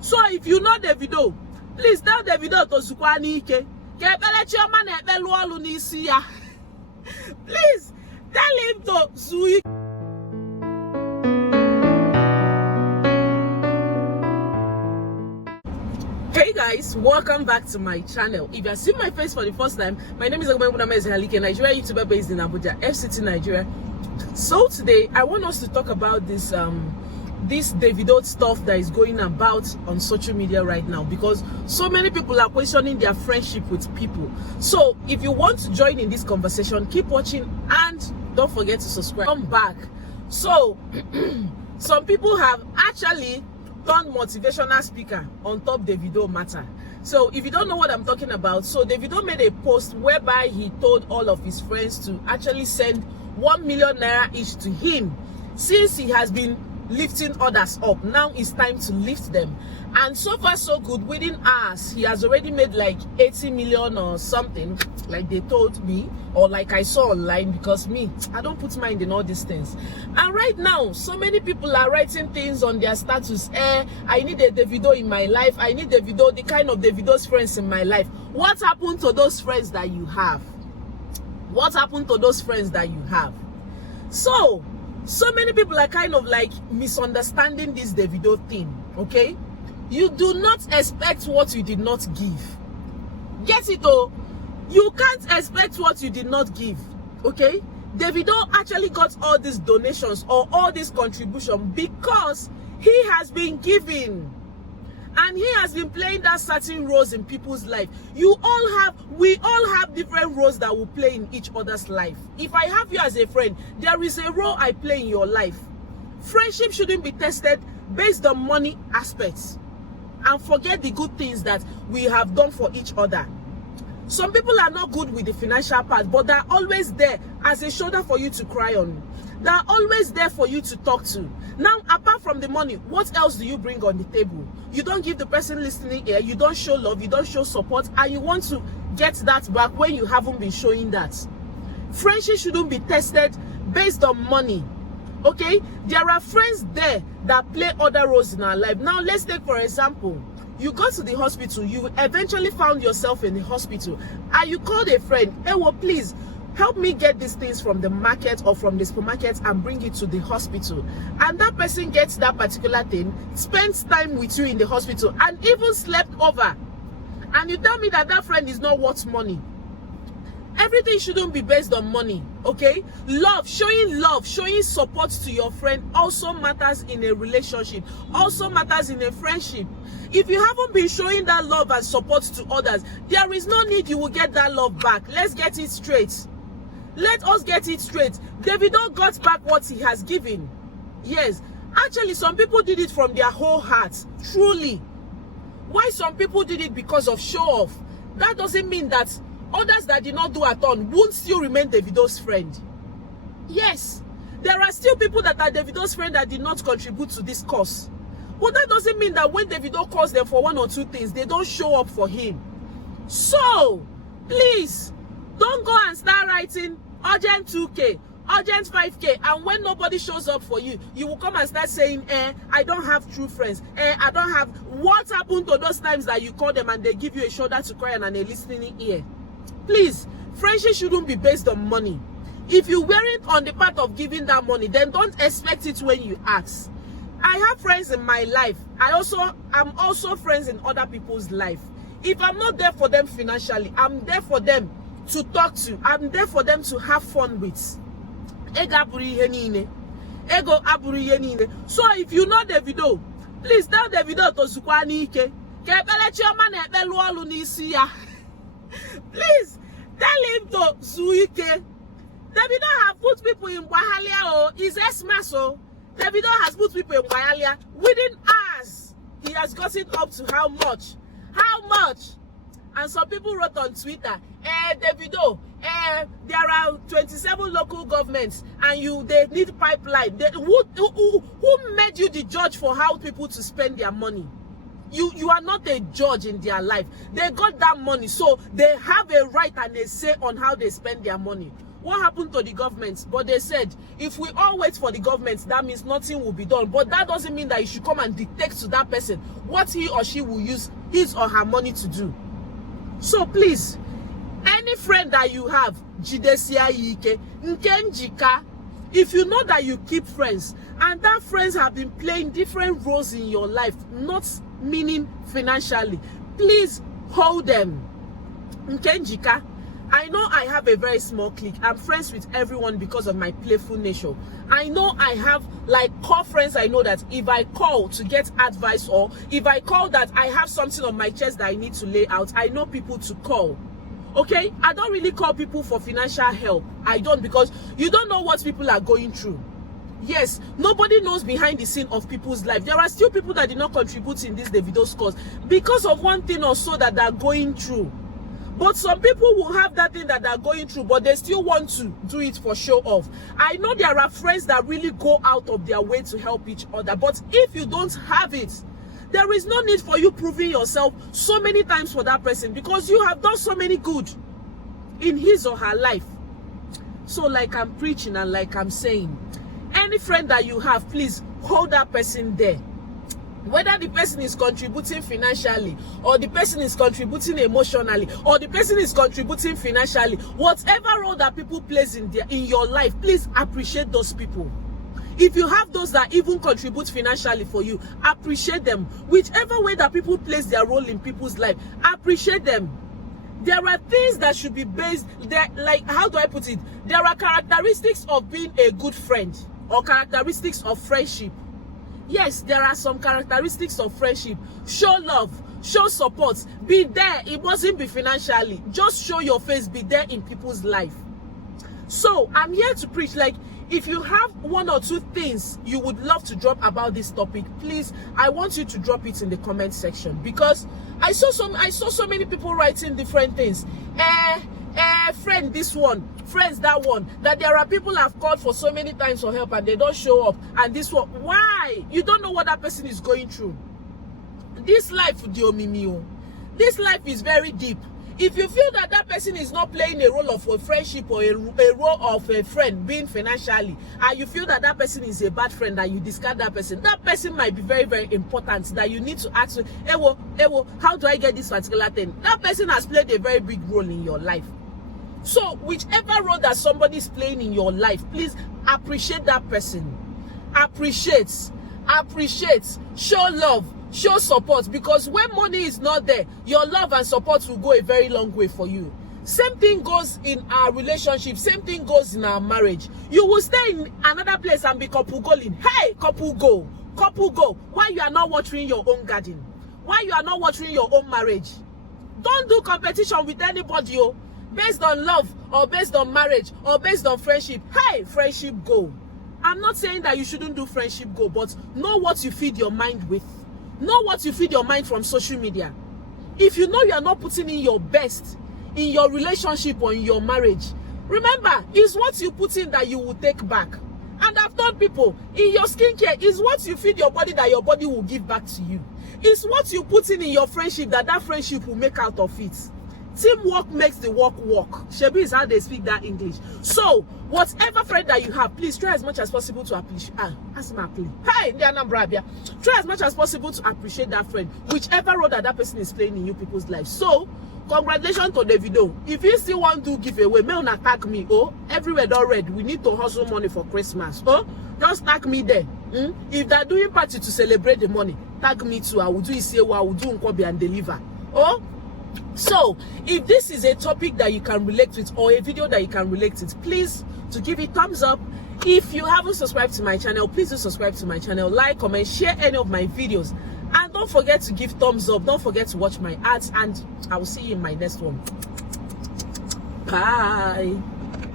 So if you know Davido, please tell Davido to Zukwani Ike. Please tell him to Zui. Hey guys, welcome back to my channel. If you are seeing my face for the first time, my name is OGOM'S, a Nigerian YouTuber based in Abuja, FCT, Nigeria. So today I want us to talk about this Davido stuff that is going about on social media right now, because so many people are questioning their friendship with people. So if you want to join in this conversation, keep watching and don't forget to subscribe. Come back. So some people have actually turned motivational speaker on top Davido matter. So if you don't know what I'm talking about, so Davido made a post whereby he told all of his friends to actually send 1 million naira each to him, since he has been lifting others up. Now it's time to lift them, and so far so good. Within hours he has already made like 80 million or something, like they told me, or like I saw online, because me, I don't put mind in all these things. And right now so many people are writing things on their status. I need a Davido in my life, I need Davido, the kind of Davido's friends in my life. What happened to those friends that you have? What happened to those friends that you have? So many people are kind of like misunderstanding this Davido thing, okay? You do not expect what you did not give. Get it though? You can't expect what you did not give, okay? Davido actually got all these donations or all this contribution because he has been giving. And he has been playing that certain roles in people's life. We all have different roles that we play in each other's life. If I have you as a friend, there is a role I play in your life. Friendship shouldn't be tested based on money aspects. And forget the good things that we have done for each other. Some people are not good with the financial part, but they're always there as a shoulder for you to cry on. They're always there for you to talk to. Now, apart from the money, what else do you bring on the table? You don't give the person listening ear, you don't show love, you don't show support, and you want to get that back when you haven't been showing that. Friendship shouldn't be tested based on money, okay? There are friends there that play other roles in our life. Now, let's take for example, you go to the hospital, you eventually found yourself in the hospital, and you called a friend, hey, well, please, help me get these things from the market or from the supermarket and bring it to the hospital. And that person gets that particular thing, spends time with you in the hospital, and even slept over. And you tell me that that friend is not worth money. Everything shouldn't be based on money, okay? Love, showing support to your friend also matters in a relationship, also matters in a friendship. If you haven't been showing that love and support to others, there is no need you will get that love back. Let's get it straight. Let us get it straight. Davido got back what he has given. Yes, actually some people did it from their whole hearts, truly. Why some people did it because of show off, that doesn't mean that others that did not do at all won't still remain Davido's friend. Yes, there are still people that are Davido's friend that did not contribute to this cause. But that doesn't mean that when Davido calls them for one or two things, they don't show up for him. So, please, don't go and start writing urgent 2K, urgent 5K, and when nobody shows up for you, you will come and start saying, I don't have true friends. I don't have. What happened to those times that you call them and they give you a shoulder to cry on and a listening ear? Please, friendship shouldn't be based on money. If you weren't on the part of giving that money, then don't expect it when you ask. I have friends in my life. I'm also friends in other people's life. If I'm not there for them financially, I'm there for them to talk to. I'm there for them to have fun with. So if you know Davido, please tell Davido to Zukwani Ike. Please tell him to Zuike. Davido have put people in Wahalia, his ex-maso. Davido has put people in Wahalia. Within hours, he has gotten up to how much? How much? And some people wrote on Twitter, Davido, there are 27 local governments and they need pipeline. Who made you the judge for how people to spend their money? You are not a judge in their life. They got that money, so they have a right and a say on how they spend their money. what happened to the government? But they said, if we all wait for the government, that means nothing will be done. But that doesn't mean that you should come and dictate to that person what he or she will use his or her money to do. So please, any friend that you have, if you know that you keep friends, and that friends have been playing different roles in your life, not meaning financially, please hold them. I know I have a very small clique. I'm friends with everyone because of my playful nature. I know I have like core friends. I know that if I call to get advice, or if I call that I have something on my chest that I need to lay out, I know people to call. Okay, I don't really call people for financial help. I don't, because you don't know what people are going through. Yes, nobody knows behind the scene of people's life. There are still people that did not contribute in this Davido's cause because of one thing or so that they're going through. But some people will have that thing that they're going through, but they still want to do it for show off. I know there are friends that really go out of their way to help each other, but if you don't have it, there is no need for you proving yourself so many times for that person, because you have done so many good in his or her life. So like I'm preaching and like I'm saying, any friend that you have, please hold that person there. Whether the person is contributing financially, or the person is contributing emotionally, or the person is contributing financially, whatever role that people play in your life, please appreciate those people. If you have those that even contribute financially for you, appreciate them. Whichever way that people place their role in people's life, appreciate them. There are things that should be based there, like, how do I put it? There are characteristics of being a good friend, or characteristics of friendship. Yes, there are some characteristics of friendship. Show love, show support, be there. It mustn't be financially. Just show your face, be there in people's life. So I'm here to preach, like, if you have one or two things you would love to drop about this topic, please, I want you to drop it in the comment section, because I saw so many people writing different things. Friend this one, friends that one, that there are people have called for so many times for help and they don't show up, and this one, why? You don't know what that person is going through. This life, this life is very deep. If you feel that that person is not playing a role of a friendship, or a role of a friend being financially, and you feel that that person is a bad friend, that you discard that person might be very, very important, that you need to ask, Ewo, how do I get this particular thing? That person has played a very big role in your life. So whichever role that somebody is playing in your life, please appreciate that person. Appreciate, show love, show support, because when money is not there, your love and support will go a very long way for you. Same thing goes in our relationship, same thing goes in our marriage. You will stay in another place and be couple goaling. Hey, couple go. Why you are not watering your own garden? Why you are not watering your own marriage? Don't do competition with anybody, based on love, or based on marriage, or based on friendship. Hey, friendship go. I'm not saying that you shouldn't do friendship go, but know what you feed your mind with. Know what you feed your mind from social media. If you know you are not putting in your best in your relationship or in your marriage, remember, it's what you put in that you will take back. And I've told people, in your skincare, is what you feed your body that your body will give back to you. It's what you put in your friendship that friendship will make out of it. Teamwork makes the work work. Shebi is how they speak that English. So, whatever friend that you have, please try as much as possible to appreciate. Ask my plea. Hey, try as much as possible to appreciate that friend, whichever role that person is playing in you people's lives. So, congratulations to Davido. If you still want to give away, may not tag me. Everywhere already. We need to hustle money for Christmas. Just tag me there. If they're doing party to celebrate the money, tag me too. I will do ISIEWU, I will do UGBA and deliver. So, if this is a topic that you can relate with, or a video that you can relate with, please to give it thumbs up. If you haven't subscribed to my channel, please do subscribe to my channel, like, comment, share any of my videos, and don't forget to give thumbs up. Don't forget to watch my ads, and I will see you in my next one. Bye.